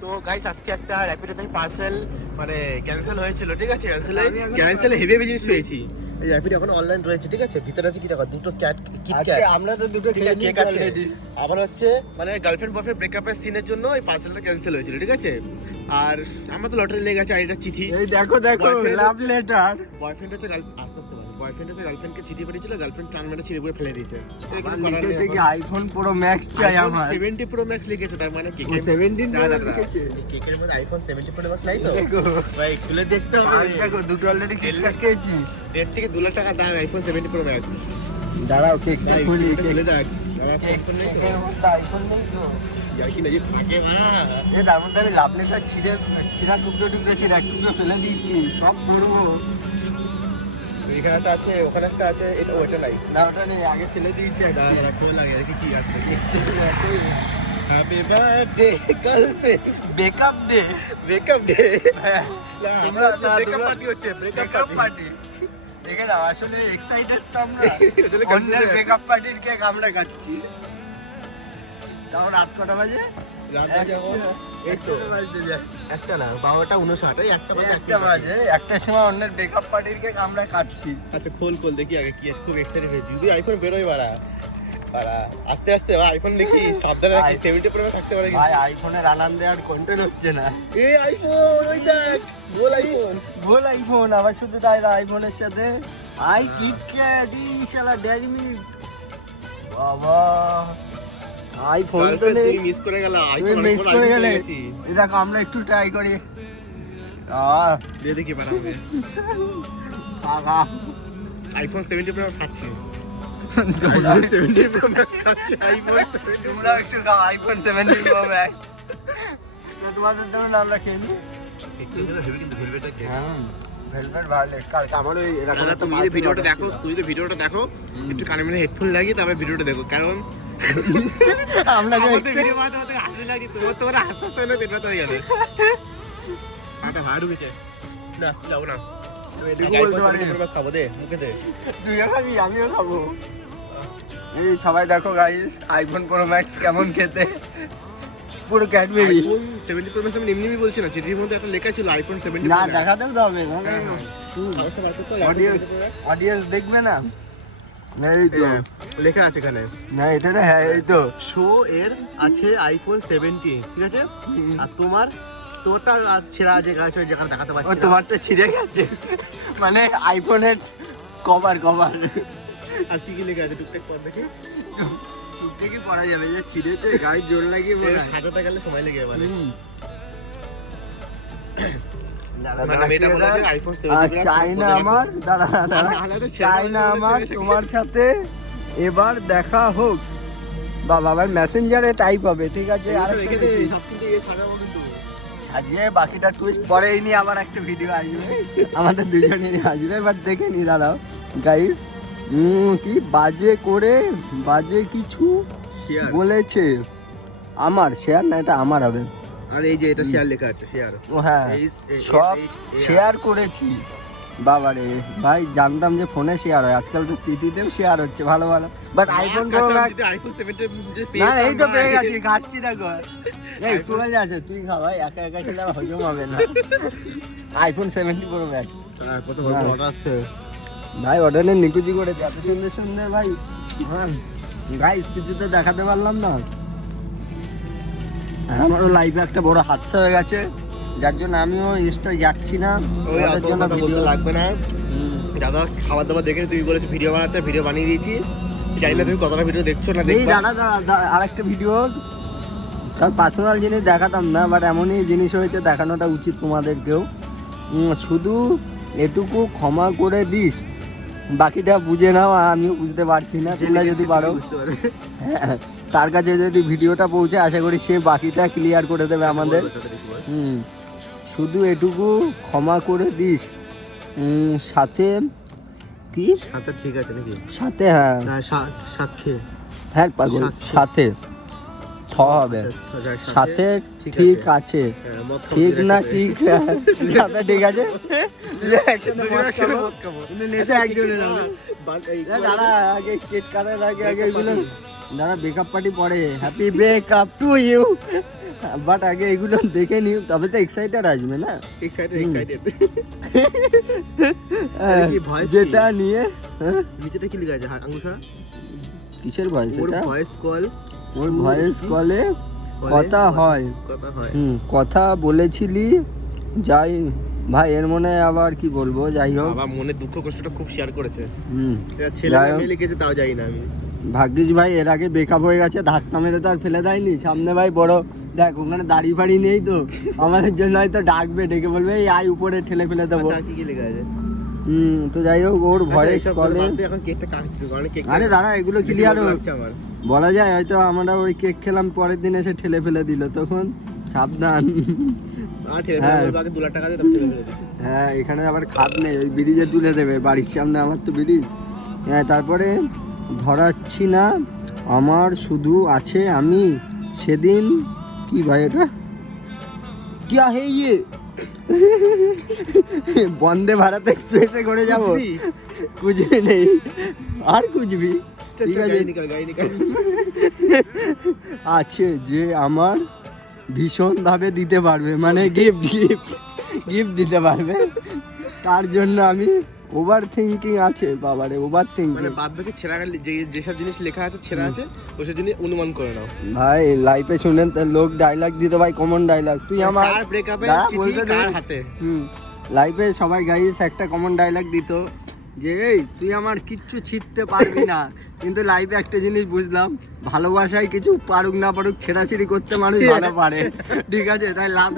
তো গাইস আজকে একটা র্যাপিডো থেকে পার্সেল মানে ক্যান্সেল হয়েছিল, ঠিক আছে? ক্যান্সেলে হেভি হেভি জিনিস পেয়েছি। এই র্যাপিডো এখন অনলাইন রয়েছে, ঠিক আছে? ভিতরে আছে কি দেখো, দুটো কিটক্যাট। আমরা তো দুটো কেক আছে। আবার হচ্ছে মানে গার্লফ্রেন্ড বয়ফ্রেন্ড ব্রেকআপের সিনের জন্য এই পার্সেলটা ক্যান্সেল হয়েছিল, ঠিক আছে? আর আমার তো লটারি লেগে আছে, আর এটা চিঠি। এই দেখো লাভ লেটার। বয়ফ্রেন্ড হচ্ছে আস্তে আস্তে বয়ফ্রেন্ড হচ্ছে গার্লফ্রেন্ডকে চিঠি পাঠিয়েছিল, গার্লফ্রেন্ড টান মেরে ছিঁড়ে পুরো ফেলে দিয়েছে। লিখেছে কি আইফোন প্রো ম্যাক্স চাই আমার। 70 প্রো ম্যাক্স লিখেছে, তার মানে কেকের 17 প্রো লিখেছে। কেকের মধ্যে আইফোন 70 প্রো ম্যাক্স নাই তো ভাই, খুলে দেখতে হবে। দেখো দুটো অলরেডি কেক কাটিয়েছি। 1.5 থেকে 2 লাখ টাকা দাম আইফোন 70 প্রো ম্যাক্স। দাঁড়াও কেকটা খুলি। খুলে দেখ, আমার ফোন নেই তো, আইফোন নেই তো। যাই কি না যে থাকে মা। এই তার মধ্যে আমি লাভ লেটার ছিঁড়া টুকরো ছিঁড়া এক টুকরো ফেলে দিয়েছি, সব করবো। এখানে একটা আছে, ওখানে একটা আছে, এটা ওটা নাই না ওটা নেই, আগে ফেলে দিয়েছি একটা। রাখতে লাগে আর কি আছে। Happy birthday girlfriend, backup day. Breakup day. তোমরা ব্রেকআপ পার্টি হচ্ছে, ব্রেকআপ পার্টি। দেখে নাও, আসলে এক্সাইটেড তো আমরা। অন্যের ব্রেকআপ পার্টির কেক আমরা কাটছি। তাও রাত কটা বাজে? রাত বাজে এখন এই তো একটা না 12:59, এই একটা বাজে। একটার সময় অন্যের ব্রেকআপ পার্টির কেক আমরা কাটছি। আচ্ছা খোল দেখি আগে কি আছে। খুব এক্সাইটেড হয়েছি, যদি আইফোন বেরোয় বাড়া আস্তে আস্তে আইফোন দেখি, সাবধানে রাখি। 70 প্রো থাকতে পারে ভাই আইফোনের আনন্দে আর কন্ট্রোল হচ্ছে না। এই আইফোন, ওই দেখ গোল আইফোন। আবার শুধু তাই না, আইফোনের সাথে আই কিটক্যাট, শালা ডেয়ারি মিল্ক। বাবা আইফোন তো নেই, মিস করে গেল। তুমি মিস করে গেলে। এই দেখো আমরা একটু ট্রাই করি। দে দেখি বানাবে। কাকা আইফোন 70 প্রো খাচ্ছি। 70 প্রো ম্যাক্স খাচ্ছি আইফোন। তোমরা একটু খাও আইফোন 70 প্রো ম্যাক্স। তোমাদের জন্য আমরা খেয়ে নিই। একটু হেভি কিন্তু ভেলভেটটা কে? হ্যাঁ ভেলভেট ভালো। কালকে আমার ওই এরকম তুমি যদি ভিডিওটা দেখো, একটু কানে মনে হেডফোন লাগিয়ে তারপরে ভিডিওটা দেখো, কারণ আমরা যে ভিডিও বানাতে হাসি লাগে, তোমার হাসতে হাসতে না পেট ব্যথা হয়ে গেছে। আটা ভাই ঢুকেছে না, যাও না। এটুকু বলতে পারি, খাবো দে, মুখে দে। তুইও খাবি আমিও খাবো। এই সবাই দেখো গাইস আইফোন প্রো ম্যাক্স কেমন খেতে, পুরো ক্যাডবেরি। আইফোন 70 প্রো ম্যাক্স আমি এমনি বলছি না, চিঠির মধ্যে একটা লেখা ছিল আইফোন 70 না দেখাতেও তো হবে, অডিয়েন্স দেখবে না। এই তো লেখা আছে এখানে, না এটা না, হ্যাঁ এই তো শো এর আছে আইফোন 70, ঠিক আছে? আর তোমারটা আর ছেঁড়া যে গাছ যেখানে দেখাতে পাচ্ছি না। তোমারটা ছিঁড়ে গেছে, মানে আইফোনের কভার। আর কি লেখা আছে টুকটাক পর দেখি। টুকটাকি পড়া যাবে, যে ছিঁড়েছে গাড়ির জোর লাগিয়ে মনে হয়। সাজাতে গেলে সময় লেগে যাবে। চাইনা আমার, দাঁড়া চাইনা আমার, তোমার সাথে এবার দেখা হোক। বাবা ভাই মেসেঞ্জারে টাইপ হবে, ঠিক আছে? আর সাজিয়ে বাকিটা টুইস্ট পরে নিয়ে আবার একটা ভিডিও আসবে, আমাদের দুজনেরই আসবে। বাট দেখে নি দাঁড়াও গাইস, কি বাজে কিছু বলেছে। আমার শেয়ার না, এটা আমার হবে। আর এই যে এটা শেয়ার লেখা আছে, শেয়ার। ও হ্যাঁ, সব শেয়ার করেছি। বাবারে ভাই, জানতাম যে ফোনে শেয়ার হয়, আজকাল তো টিটিতেও শেয়ার হচ্ছে। ভালো but iPhone pro max, iPhone 70 না এই তো পেয়ে গেছি, খাচ্ছি দেখো। এই তুই আছে, তুই খা ভাই, একা খেলে হজম হবে না। আইফোন 70 প্রো ম্যাক্স কত বড় অর্ডার আসছে ভাই, অর্ডারে নিকুচি করেছে এত সুন্দর ভাই। হ্যাঁ গাইস, কিছু তো দেখাতে পারলাম না। আমারও লাইফে একটা বড় হাদসা হয়ে গেছে, যার জন্য আমিও ইনস্টা যাচ্ছি না। ওদের জন্য বলতে লাগবে না দাদা, খাবার দাবার দেখে তুই বলেছিস ভিডিও বানাতে, ভিডিও বানিয়ে দিয়েছি। জানি না তুমি কতটা ভিডিও দেখছো না। এই দাদা আরেকটা ভিডিও, তার পার্সোনাল জিনিস দেখাতাম না, বাট এমনই জিনিস হয়েছে, দেখানোটা উচিত তোমাদেরকেও। শুধু এটুকু ক্ষমা করে দিস, বাকিটা বুঝে নাও। আমিও বুঝতে পারছি না, তোমরা যদি পারো। হ্যাঁ, তার কাছে যদি ভিডিওটা পৌঁছে, আশা করি সে বাকিটা ক্লিয়ার করে দেবে আমাদের। শুধু এটুকু ক্ষমা করে দিস, সাথে কি সাথে ঠিক আছে নাকি? সাথে হ্যাঁ, সাথে হ্যাঁ পাগল, সাথে হবে, সাথে ঠিক আছে, ঠিক না ঠিক সাথে ঠিক আছে। দাঁড়া আগে কেক কাটার আগে এগুলো দাঁড়া, ব্রেকআপ পার্টি পরে। Happy breakup to you, but আগে এগুলো দেখে নিও, তবে তো এক্সাইটেড আসবে না। এক্সাইটেড কি ভয়েস যেটা নিয়ে হ্যাঁ? নিচেটা কি লেখা আছে আঙ্গুশা? কিসের ভয়েস ওর এটা? ভয়েস কল, ওর ভয়েস কলে কথা হয়। কথা হয়। কথা বলেছিলি যাই ভাই, এর মনে আবার কি বলবো, যাই হোক বাবা মনে দুঃখ কষ্টটা খুব শেয়ার করেছে। এটা ছেলে যাই হোক। মেয়ে লিখেছে তাও যাই না আমি। ভাগ্যিস ভাই এর আগে বেকআপ হয়ে গেছে, ধাক্কা মেরে তো আর ফেলে দেয়নি। সামনে ভাই বড় দেখ ওখানে দাড়ি ফাড়ি নেই তো, আমাদের জন্য হয়তো ডাকবে, ডেকে বলবে এই আয় উপরে ঠেলে ফেলে দেবো। আচ্ছা, কি লেখা আছে? তো যাই হোক ওর ভয়েস আচ্ছা, এইসব কলে বাদ দিয়ে এখন কেকটা কাটছি, কারণ কেক আরে দাঁড়া এগুলো ক্লিয়ার লাগছে আমার। বলা যায়, হয়তো আমরা ওই কেক খেলাম পরের দিন এসে ঠেলে ফেলে দিল, তখন সাবধান। ঠেলে হ্যাঁ। ফেলে আগে 2 লাখ টাকা দিয়ে তখন ঠেলে ফেলে দিছি। হ্যাঁ এখানে আবার খাদ নেই, ওই ব্রিজে তুলে দেবে, বাড়ির সামনে আমার তো ব্রিজ। হ্যাঁ তারপরে ধরাচ্ছি না, আমার শুধু আছে আমি সেদিন, কি ভাই এটা क्या है ये? বন্দে ভারত এক্সপ্রেসে করে যাব, कुछ भी नहीं আর कुछ भी চল, ঠিক চল, আছে। গাড়ি নিকাল। আছে যে আমার ভীষণ ভাবে দিতে পারবে, মানে গিফট দিতে পারবে, তার জন্য আমি ওভার থিঙ্কিং আছে বাবারে, ওভার মানে থিঙ্কিং। বাদ বাকি ছেঁড়া যেসব জিনিস লেখা আছে ছেঁড়া আছে, ওসব জিনিস অনুমান করে নাও। ভাই লাইফে শুনেন তো লোক ডায়লগ দিত ভাই, কমন ডায়লগ, তুই আমার কার ব্রেকআপে দাঁড়া, চিঠি বলতে দে। কার হাতে? লাইফে সবাই গাইস একটা কমন ডায়লগ দিত যে এই তুই আমার কিচ্ছু ছিঁড়তে পারবি না, কিন্তু লাইফে একটা জিনিস বুঝলাম, ভালোবাসায় কিছু পারুক না পারুক ছেঁড়াছিড়ি করতে মানুষ ভালো পারে, ঠিক আছে? তাই লাভ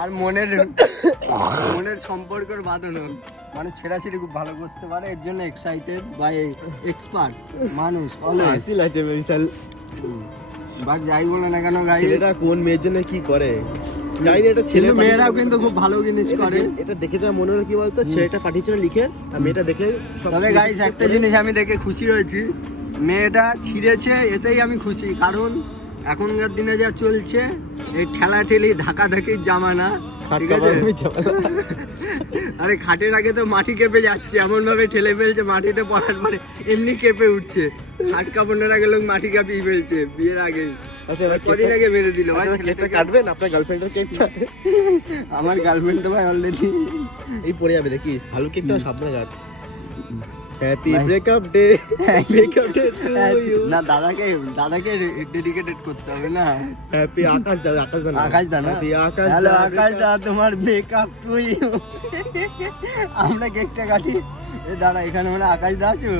আর মনের সম্পর্কের বাঁধন মানুষ ছেঁড়াছিড়ি খুব ভালো করতে পারে, এর জন্য এক্সাইটেড বাই এক্সপার্ট মানুষ অলওয়েজ। হাসি লাগছে বিশাল। বাট যাই বলে না কেন গাইস, ছেলেটা কোন মেয়ের জন্য কি করে জানি না, এটা ছেলে কিন্তু মেয়েরাও কিন্তু খুব ভালো জিনিস করে। এটা দেখে যা মনে হলো কি বলতো, ছেলেটা পাঠিয়েছিল লিখে আর মেয়েটা দেখে সব তবে গাইস একটা জিনিস আমি দেখে খুশি হয়েছি, মেয়েটা ছিঁড়েছে এতেই আমি খুশি, কারণ এখনকার দিনে যা চলছে এই ঠেলাঠেলি ধাকাধাকির জামানা, ঠিক আছে? আরে খাটের আগে তো মাটি কেঁপে যাচ্ছে, এমন ভাবে ঠেলে ফেলছে মাটিতে পড়ার পরে এমনি কেঁপে উঠছে, খাট কাপড়ের আগে লোক মাটি কাঁপিয়ে ফেলছে বিয়ের আগে। আচ্ছা এবার কদিন আগে মেরে দিল ভাই কেকটা ছেলেটাকে। কাটবেন আপনার গার্লফ্রেন্ডের কেকটা? আমার গার্লফ্রেন্ড তো ভাই অলরেডি এই পড়ে যাবে দেখিস, ভালো কেকটা সাবধানে কাট। হ্যাপি ভাই। Breakup day, breakup day to you. না দাদাকে ডেডিকেটেড করতে হবে না। হ্যাপি আকাশ দা, আকাশ দা না, আকাশ দা না? হ্যাপি আকাশ দা। হ্যালো আকাশ দা, তোমার মেকআপ টু ইউ। আমরা কেকটা কাটি। এ দাঁড়া, এখানে মানে আকাশ দা আছো?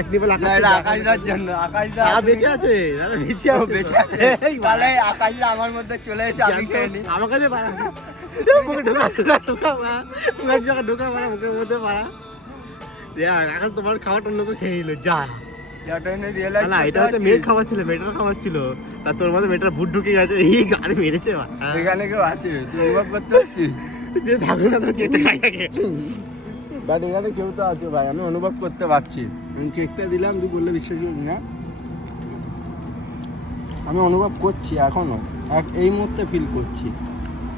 এক নিবেল না, আকাশ এটা আকাশ দার জন্য। আকাশ দা বেঁচে আছে, আরে বেঁচে ও আছে, বেঁচে আছে। তাহলে আকাশ দা আমার মধ্যে চলে এসে আমি খেয়ে নি। আমার কাছে পারা মুখে ঢোকা মুখের মধ্যে পারা। এখন তোমার খাওয়াটা অন্য কেউ খেয়ে নিল, যা। না এটা হচ্ছে মেয়ের খাবার ছিল, মেয়েটার খাবার ছিল, তা তোর মধ্যে মেয়েটার ভুট ঢুকে গেছে, এই গাড়ি মেরেছে। এখানে কেউ আছে, তুই অনুভব করতে পারছিস? যে থাকো না তো কেটে খাই আগে। বাট এখানে কেউ তো আছে ভাই, আমি অনুভব করতে পারছি। আমি কেকটা দিলাম, তুই বললে বিশ্বাস করবি না, আমি অনুভব করছি এখনো, এই মুহূর্তে ফিল করছি,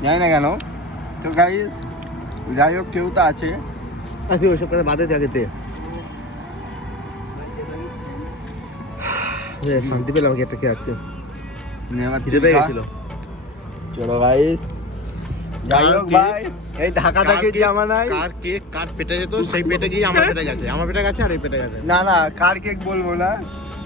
জানি না কেন। তো গাইস যাই হোক কেউ তো আছে। আচ্ছা ওইসব কথা বাদে জায়গাতে শান্তি পেলাম, কেকটা খেয়ে আছে, খিদে পেয়ে গেছিল। চলো গাইস, যাই হোক ভাই, এই ধাক্কা ধাক্কি জামানায় কার কেক কার পেটে যেত, সেই পেটে গিয়ে আমার পেটে গেছে, আমার পেটে গেছে আর এই পেটে গেছে। না কার কেক বলবো না,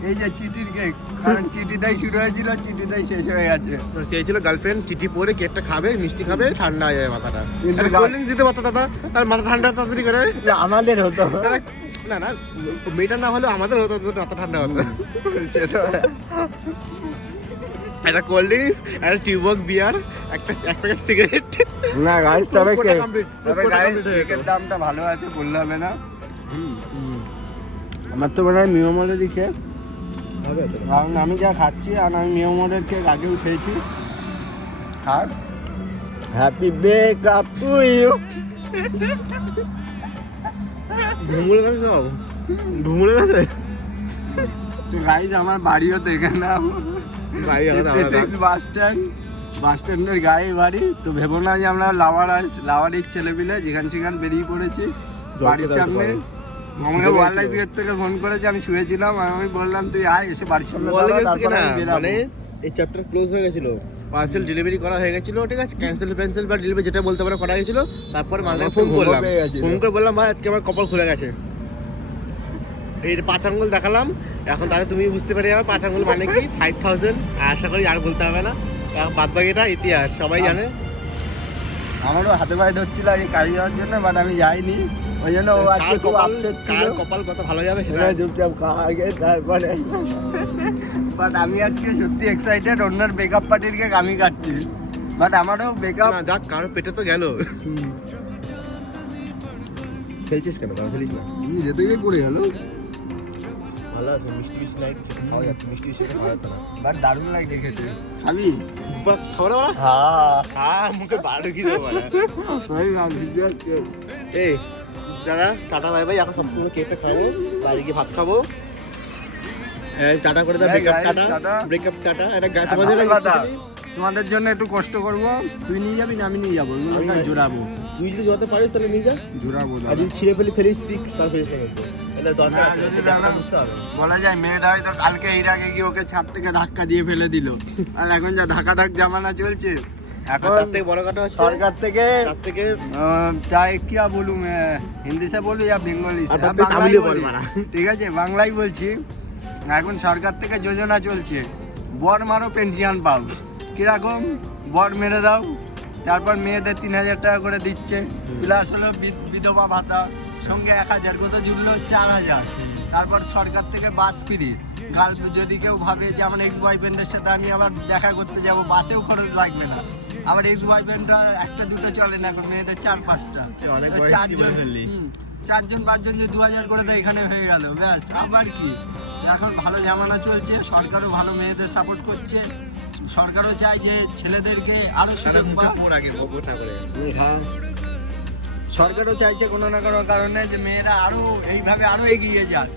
এই যে চিটির কেক, কারণ চিটিটাই শুরু হয়েছিল, চিটিটাই শেষ হয়ে গেছে। তো চেয়েছিল গার্লফ্রেন্ড চিঠি পরে কেকটা খাবে, মিষ্টি খাবে, ঠান্ডা হয়ে যাবে মাথাটা, কিন্তু কোল্ড ড্রিঙ্কস দিতে পারতো দাদা, তার মাথা ঠান্ডা তাড়াতাড়ি করে। না, আমাদের হতো না না মেয়েটা না হলেও আমাদের হতো, মাথা ঠান্ডা হতো। সে তো একটা কোল্ড ড্রিঙ্কস, একটা টিউবক বিয়ার, এক প্যাকেট সিগারেট। না গাইস, তবে কোটা complete, তবে কোটা গাইস complete হয়ে যেত। কেকের দামটা ভালো আছে, বললে হবে না। আমার তো মনে হয় মিওমলের দিকে, হবে তো। কারণ আমি যা খাচ্ছি, আর আমি মিওমলের কেক আগেও খেয়েছি। আর হ্যাপি ব্রেকআপ টু ইউ। ঘুমুরে গেছে সব, ঘুমুরে গেছে। তো গাইস আমার বাড়িও তো এখানে, ভাই আমাদের বাস স্ট্যান্ডের গায়ে বাড়ি। তো ভেবো না যে আমরা লাওয়ারির ছেলেপিলে যেখান সেখান বেরিয়ে পড়েছি বাড়ির সামনে। আমাকে ওয়ারলেস গেট থেকে ফোন করেছে, আমি শুয়েছিলাম, আমি বললাম তুই আয়, এসে বাড়ির সামনে দাঁড়া, তারপরে আমি বেরাবো। মানে এই চ্যাপ্টার ক্লোজ হয়ে গেছিল, পার্সেল ডেলিভারি করা হয়ে গেছিলো, ঠিক আছে, ক্যান্সেল বা ডেলিভারি যেটা বলতে পারো করা গেছিলো। তারপরে মালটাকে ফোন করলাম, ফোন করে বললাম ভাই আজকে আমার কপাল খুলে গেছে, এই 5 আঙ্গুল দেখালাম। এখন তাহলে তুমি বুঝতে পারি আমার 5 আঙ্গুল মানে কি 5000, আশা করি আর বলতে হবে না, বাদ বাকিটা ইতিহাস সবাই জানে। আমারও হাতে পায়ে ধরছিল এই কাজে যাওয়ার জন্য, বাট আমি যাইনি, ওই জন্য ও আজকে খুব আপসেট ছিল। কপাল কত ভালো যাবে সেটা চুপচাপ খাওয়া আগে তারপরে। বাট আমি আজকে সত্যি এক্সাইটেড, অন্যের ব্রেকআপ পার্টির কেক আমি কাটছি, বাট আমারও ব্রেকআপ যাক কারো পেটে তো গেল। খেলছিস কেন? খেলিস না, যেতে গিয়ে পড়ে গেল। ভালো আছে, মিষ্টি মিষ্টি নাই খাওয়া যাচ্ছে, মিষ্টি মিষ্টি খাওয়া যাচ্ছে না, বাট দারুণ লাগছে খেতে। খাবি? খাবার বলা হ্যাঁ মুখে বাড়ো কি দেবো এই দাদা টাটা বাই বাই। এখন সম্পূর্ণ কেকটা খাবো, বাড়ি গিয়ে ভাত খাবো। টাটা করে দাও, ব্রেকআপ টাটা। এটা গাছ বাজারে তোমাদের জন্য একটু কষ্ট করবো, তুই নিয়ে যাবি না আমি নিয়ে যাবো, জোড়াবো। তুই যদি যত পারিস তাহলে নিয়ে যা, জোড়াবো। আর যদি ছিঁড়ে ফেলিস ঠিক তাহলে ফেলিস না, এটা দরকার বুঝতে হবে। বলা যায় মেয়েটা হয়তো কালকে এর আগে গিয়ে ওকে ছাদ থেকে ধাক্কা দিয়ে ফেলে দিল, আর এখন যা ধাক্কা জামানা চলছে, এখন তার থেকে বড় কথা হচ্ছে সরকার থেকে চাই কি বলুম, হিন্দি সে বলি या বেঙ্গলি সে, ঠিক আছে বাংলাই বলছি। এখন সরকার থেকে যোজনা চলছে, বর মারো পেনশন পাও। কিরকম? বর মেরে দাও, তারপর মেয়েদের 3000 টাকা করে দিচ্ছে, প্লাস হলো বিধবা ভাতা, সঙ্গে 1000, কত জুড়লো 4000। তারপর সরকার থেকে বাস ফ্রি। গার্লফ্রেন্ড যদি কেউ ভাবে যে আমার এক্স বয়ফ্রেন্ডের সাথে আমি আবার দেখা করতে যাব, বাসেও খরচ লাগবে না। আবার এক্স বয়ফ্রেন্ডরা একটা দুটো চলে না, এখন মেয়েদের 4-5টা, 4জন 5জন যে 2000 করে দেয়, এখানে হয়ে গেল ব্যাস। আবার কি, এখন ভালো জামানা চলছে, সরকারও ভালো মেয়েদের সাপোর্ট করছে, সরকারও চায় যে ছেলেদেরকে আরো সুযোগ সরকারও চাইছে কোনো না কোনো কারণে যে মেয়েরা আরো এইভাবে আরো এগিয়ে যাক।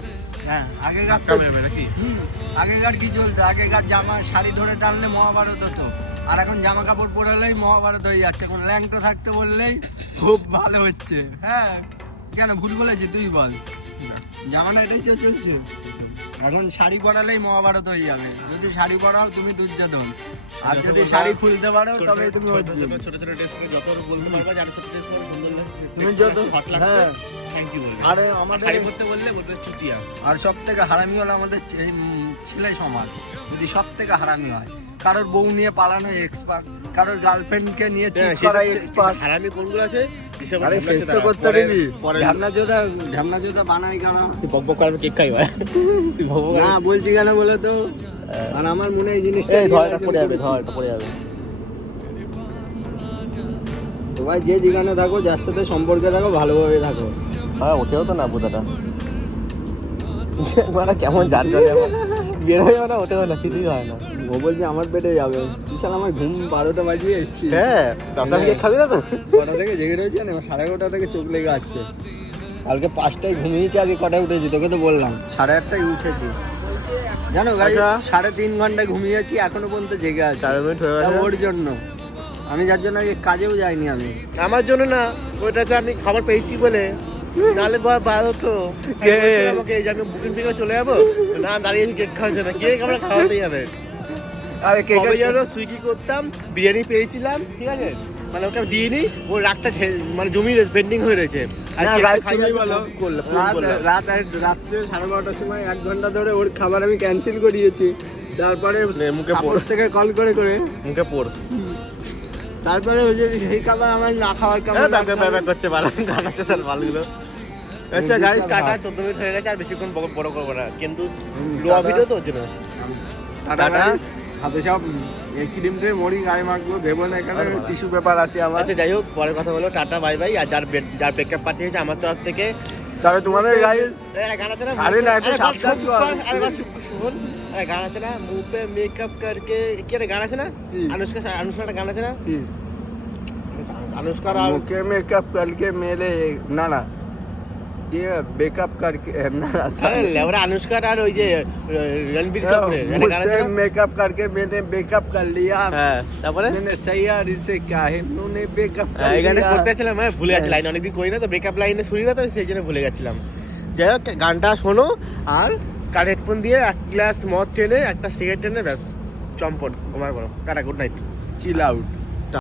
হ্যাঁ, আগেকার কি চলতো, আগেকার জামা শাড়ি ধরে টানলে মহাভারত হতো, আর এখন জামা কাপড় পরলেই মহাভারত হয়ে যাচ্ছে। এখন ল্যাংটো থাকতে বললেই খুব ভালো হচ্ছে। হ্যাঁ, কেন ভুল বলেছি তুই বল? জামানা এটাই চলছে, এখন শাড়ি পরালেই মহাভারত হয়ে যাবে। যদি শাড়ি পরাও তুমি দুর্যোধন, আর যদি শাড়ি খুলতে পারো তবে তুমি ছোট ছোট ড্রেস করে যত বলতে পারবা যে ছোট ড্রেস পরে সুন্দর লাগছে, তুমি যত হট লাগছে থ্যাংক ইউ বলবে। আরে আমাদের শাড়ি পরতে বললে বলবে চুতিয়া। আর সবথেকে হারামি হলো আমাদের ছেলে সমাজ, যদি সবথেকে হারামি হয়, কারোর বউ নিয়ে পালানো এক্সপার্ট, কারোর গার্লফ্রেন্ডকে নিয়ে চিট করা এক্সপার্ট। হারামি কোনগুলো আছে আরে শেষ তো করতে দিবি, ঢামনা জোদা বানাই কেন? তুই বকবক করে কেক খাই ভাই, তুই বকবক না বলছি কেন বলে তো, আর আমার মনে এই জিনিসটা পড়ে যাবে, পড়ে যাবে। তোমার যে যেখানে থাকো, যার সাথে সম্পর্কে থাকো, ভালোভাবে থাকো। হ্যাঁ ওঠেও তো না বোঝাটা, মানে কেমন জান চলে বের হয়ে না, ওঠেও না, কিছুই হয় না। ও বলছে আমার পেটে যাবে, বিশাল আমার ঘুম 12টা বাজিয়ে এসছি। হ্যাঁ আপনার কেক খাবি না তো? কটা থেকে জেগে রয়েছে না, 11:30 থেকে চোখ লেগে আসছে। কালকে 5টায় ঘুমিয়েছি, আগে কটায় উঠেছি তোকে তো বললাম, 8:30টায় উঠেছি। জানো ভাই, 3.5 ঘন্টা ঘুমিয়েছি, এখনো পর্যন্ত জেগে আছে। 4 মিনিট হয়ে গেছে ওর জন্য, আমি যার জন্য আগে কাজেও যাইনি। আমি আমার জন্য না, ওইটা তো আমি খাবার পেয়েছি বলে, নাহলে ভালো তো আমাকে এই যে আমি বুকিং থেকে চলে যাবো না, দাঁড়িয়ে কেক খাওয়াচ্ছে না, কেক আমরা খাওয়াতে যাবে। আরে কেক যেন সুইগি করতাম, বিরিয়ানি পেয়েছিলাম, ঠিক আছে, মানে ওকে দিইনি, ওর রাতটা মানে জমি পেন্ডিং হয়ে রয়েছে। রাত্রে 12:30টার সময় 1 ঘন্টা ধরে ওর খাবার আমি ক্যান্সেল করিয়েছি। তারপরে মুখে পড় থেকে কল করে মুখে পড়, তারপরে ওই যে সেই খাবার আমার না খাওয়ার খাবার করছে ভালোগুলো। আচ্ছা গাইস, টাটা, 14 মিনিট হয়ে গেছে, আর বেশিক্ষণ বড় করবো না, কিন্তু ভিডিও তো হচ্ছে না। টাটা। হাতে সব ক্রিম ট্রে মরি গায়ে মাখবো, ভেবো না এখানে টিস্যু পেপার আছে আমার। আচ্ছা যাই হোক, পরে কথা বলো, টাটা বাই বাই। আর যার ব্রেকআপ পার্টি হয়েছে আমার তরফ থেকে, তবে তোমাদের গাইস গান আছে না, আরে না একটু সাবধান শুন, গান আছে না, মুখ পে মেকআপ করকে, কি একটা গান আছে না, অনুষ্কা একটা গান আছে না, अनुष्का और मुझे मेकअप करके मेरे ना ना ये मेकअप करके ना अरे लेवरा अनुष्का और ওই যে রণবীর কাপুরের একটা গান আছে না, मेकअप करके मैंने मेकअप कर लिया। হ্যাঁ তারপরে मैंने सही यार इसे क्या है उन्होंने मेकअप कर এই গানটা लिया। করতে ছিলাম, আমি ভুলে গেছি লাইন, অনেকদিন করি না তো, ব্রেকআপ লাইনে শুনি না তো, সেই জন্য ভুলে গেছিলাম। যাই হোক, গানটা শোনো, আর কার হেডফোন দিয়ে 1 গ্লাস মদ টেনে, একটা সিগারেট টেনে, ব্যাস চম্পট ঘুমায় পড়ো। Tata, good night. Chill out.